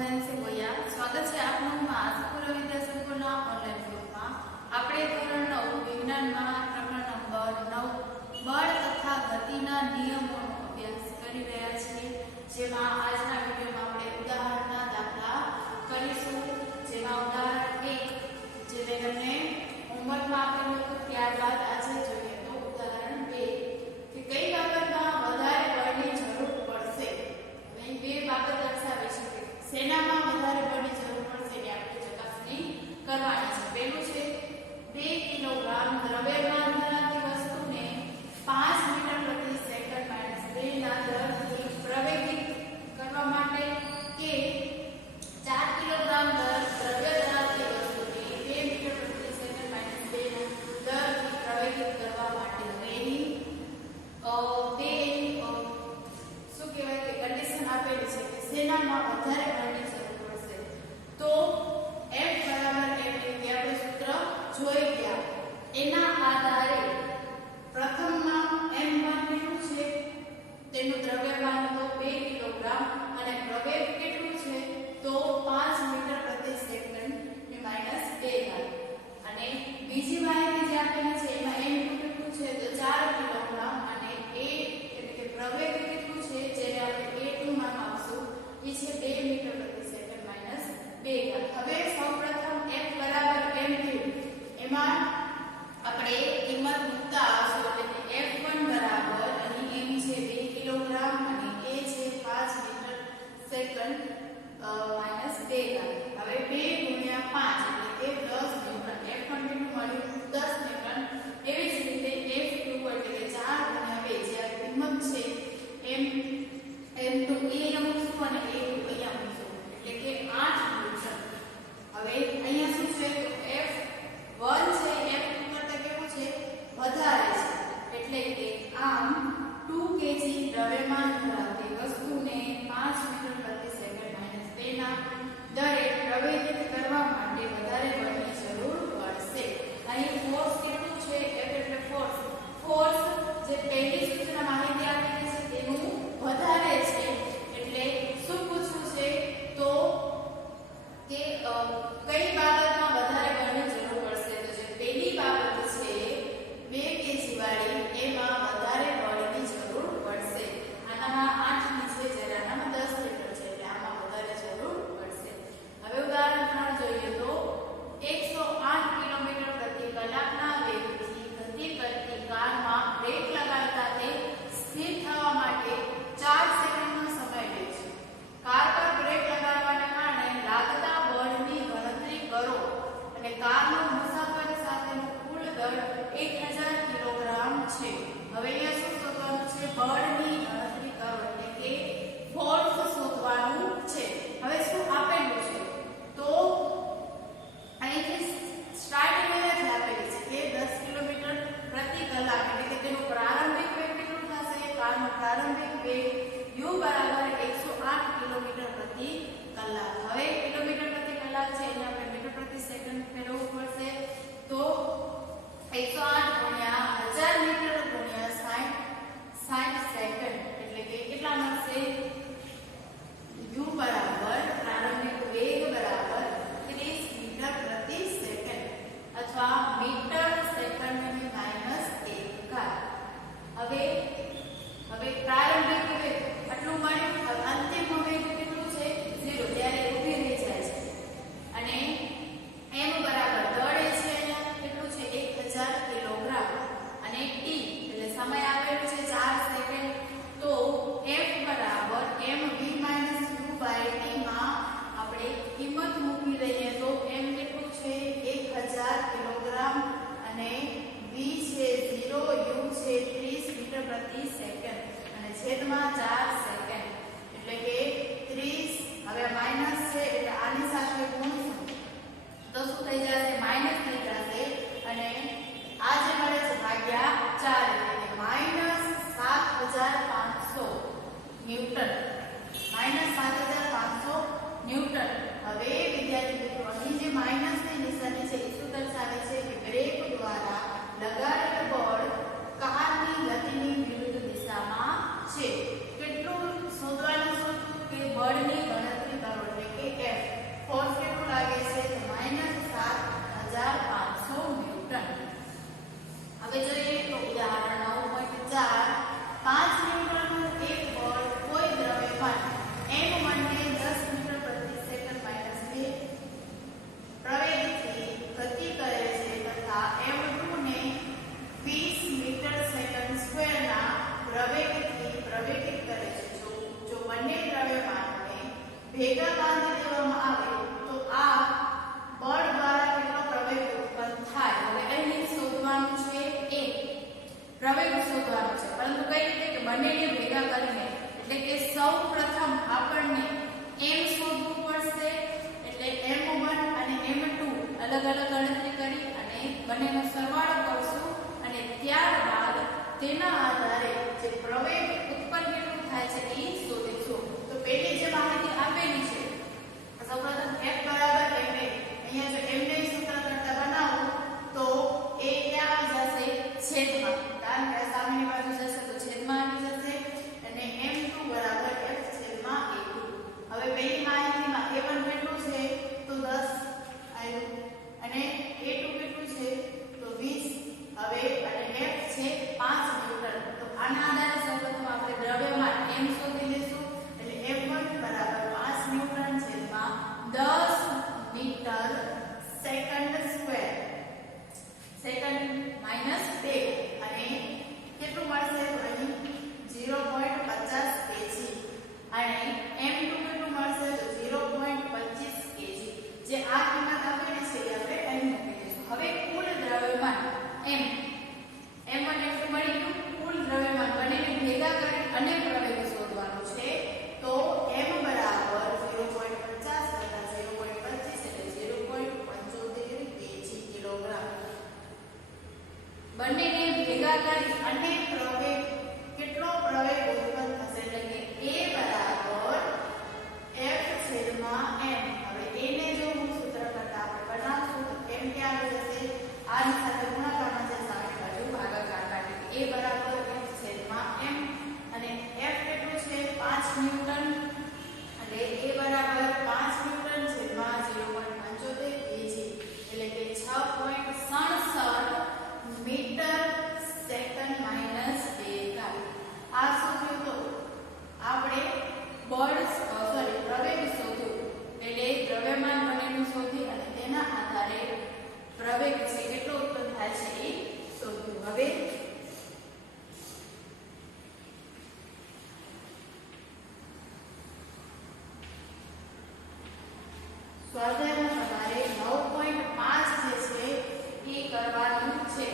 સ્વાગત છે આપનું આશાપુરા વિદ્યા સંકુલના ઓનલાઈન ગ્રુપમાં. આપણે ધોરણ 9 વિજ્ઞાનમાં પ્રકરણ નંબર 9 બળ તથા ગતિના નિયમોનો અભ્યાસ કરી રહ્યા છીએ. જેમાં આજના વિડિયોમાં આપણે ઉદાહરણના દાખલા કરીશું. જેમાં ઉદાહરણ 1 જે મેં તમને હોમવર્કમાં આપેલું હતું, ત્યારબાદ આજે જોઈએ તો ઉદાહરણ 2 કે કઈ બાબતમાં વધારે બળની જરૂર પડશે. અહીં બે બાબત દર્શાવી છે. સેનામાં વધારે બળની જરૂર પડશે કે આપણે ચકાસણી કરવાની છે. પહેલું છે 2 કિલોગ્રામ દ્રવ્યમાન ધરાવતી વસ્તુને 5 મીટર પ્રતિ સેકન્ડ -2 ના દરથી પ્રવેગિત કરવા માટે કે 4 કિલોગ્રામ દ્રવ્ય ધરાવતી વસ્તુને 2 મીટર પ્રતિ સેકન્ડ -2 ના દરથી પ્રવેગિત કરવા માટે એની શું કહેવાય કે કન્ડિશન આપેલી છે કે સેનામાં વધારે બળની જરૂર પડશે. તો F બરાબર m એટલે આપણે સૂત્ર જોઈ ગયા. એના આધારે પ્રથમમાં m1 કેટલું છે, તેનું દ્રવ્યમાન તો 2 કિલોગ્રામ અને પ્રવેગ કેટલું છે તો 5 મીટર પ્રતિ સેકન્ડ ને -2 અને બીજી માહિતી જે આપેલી છે એમાં m કેટલું છે તો 4 કિલોગ્રામ અને a એટલે કે પ્રવેગ કેટલું છે જેને આપણે a2 માં આપશું એ છે 2 મીટર પ્રતિ સેકન્ડ -2. હવે સૌપ્રથમ f બરાબર m એમાં આપણે કિંમત મૂકતા આવશું એટલે કે f1 બરાબર અહીં m છે 2 કિલોગ્રામ અને a છે 5 મીટર સેકન્ડ -2. હવે 2 × 5 એટલે કે 10 ન્યૂટન. f1 કેટલું મળ્યું 10 ન્યૂટન. એવી જ રીતે f2 ભેગા બાંધી દેવામાં આવે તો આ બળ દ્વારા કેટલો પ્રવેગ ઉત્પન્ન થાય. હવે અહીં શોધવાનું છે એ પ્રવેગ શોધવાનો છે, પરંતુ કઈ રીતે કે બંનેને ભેગા કરીને, એટલે કે સૌપ્રથમ આપણને m શોધવું પડશે. એટલે m1 અને m2 અલગ અલગ ગણતરી કરી અને બંનેનો સરવાળો કરશું અને ત્યારબાદ તેના આધારે જે પ્રવેગ ઉત્પન્ન કેટલું થાય છે એ શોધીશું. તો પહેલી જે માહિતી આપેલી છે, સૌપ્રથમ f બરાબર ma. અહીંયા જો m ને સૂત્ર કરતા બનાવું તો એ ક્યાં આવી જશે? છેદમાં. કારણ કે સામેની બાજુ જશે તો છેદમાં આવી જશે અને m2 બરાબર f છેદમાં a2. હવે પહેલી માહિતીમાં a1 કેટલું છે તો 10 આવ્યું અને a2 કેટલું છે તો 20. હવે અને f છે 5 ન્યૂટન. તો આના આધારે સૌપ્રથમ આપણે દ્રવ્યમાન m શોધી લેશું. એટલે f1 બરાબર 5 ન્યૂટન છેદમાં 10 meter second square, second minus 2 અને કેટલું મળશે તો અહીં 0.50 kg અને m2 કેટલું મળશે તો 0.25 kg. જે આ કિંમત આપેલી છે એ આપણે અહીં મૂકી દઈશું. હવે કુલ દ્રવ્યમાન m1 m2 મળી ગયું. કુલ દ્રવ્યમાન બંનેને ભેગા કરી અને પ્રવેગ શોધવાનું છે. તો m બરાબર 0.50 વત્તા 0.25 એટલે 0.75 kg કિલોગ્રામ. બંનેને ભેગા કરી અને પ્રવેગ કેટલો પ્રવેગ ઉત્પન્ન થશે એટલે કે a બરાબર f છેદમાં m. હવે a ને જો હું સૂત્ર કરતા આપણે બનાવશું તો m ક્યાં આવી જશે? આની સાથે ગુણાકારમાં છે, સામે બાજુ ભાગાકાર કાઢી. a બરાબર f છેદમાં m અને f કેટલું છે 5 ન્યૂટન એટલે a બરાબર 5 ન્યૂટન છેદમાં 0.75 kg એટલે કે 6.67 મીટર સેકન્ડ માઈનસ 2 ઘાત. આ શું થયું? તો આપણે પ્રવેગ શોધ્યું. એટલે દ્રવ્યમાન બંનેનું શોધી અને તેના આધારે પ્રવેગ છે કેટલો ઉત્પન્ન થાય છે એ શોધ્યું. હવે સ્વાધ્યાયમાં તમારે 9.5 જે છે એ કરવાનું છે.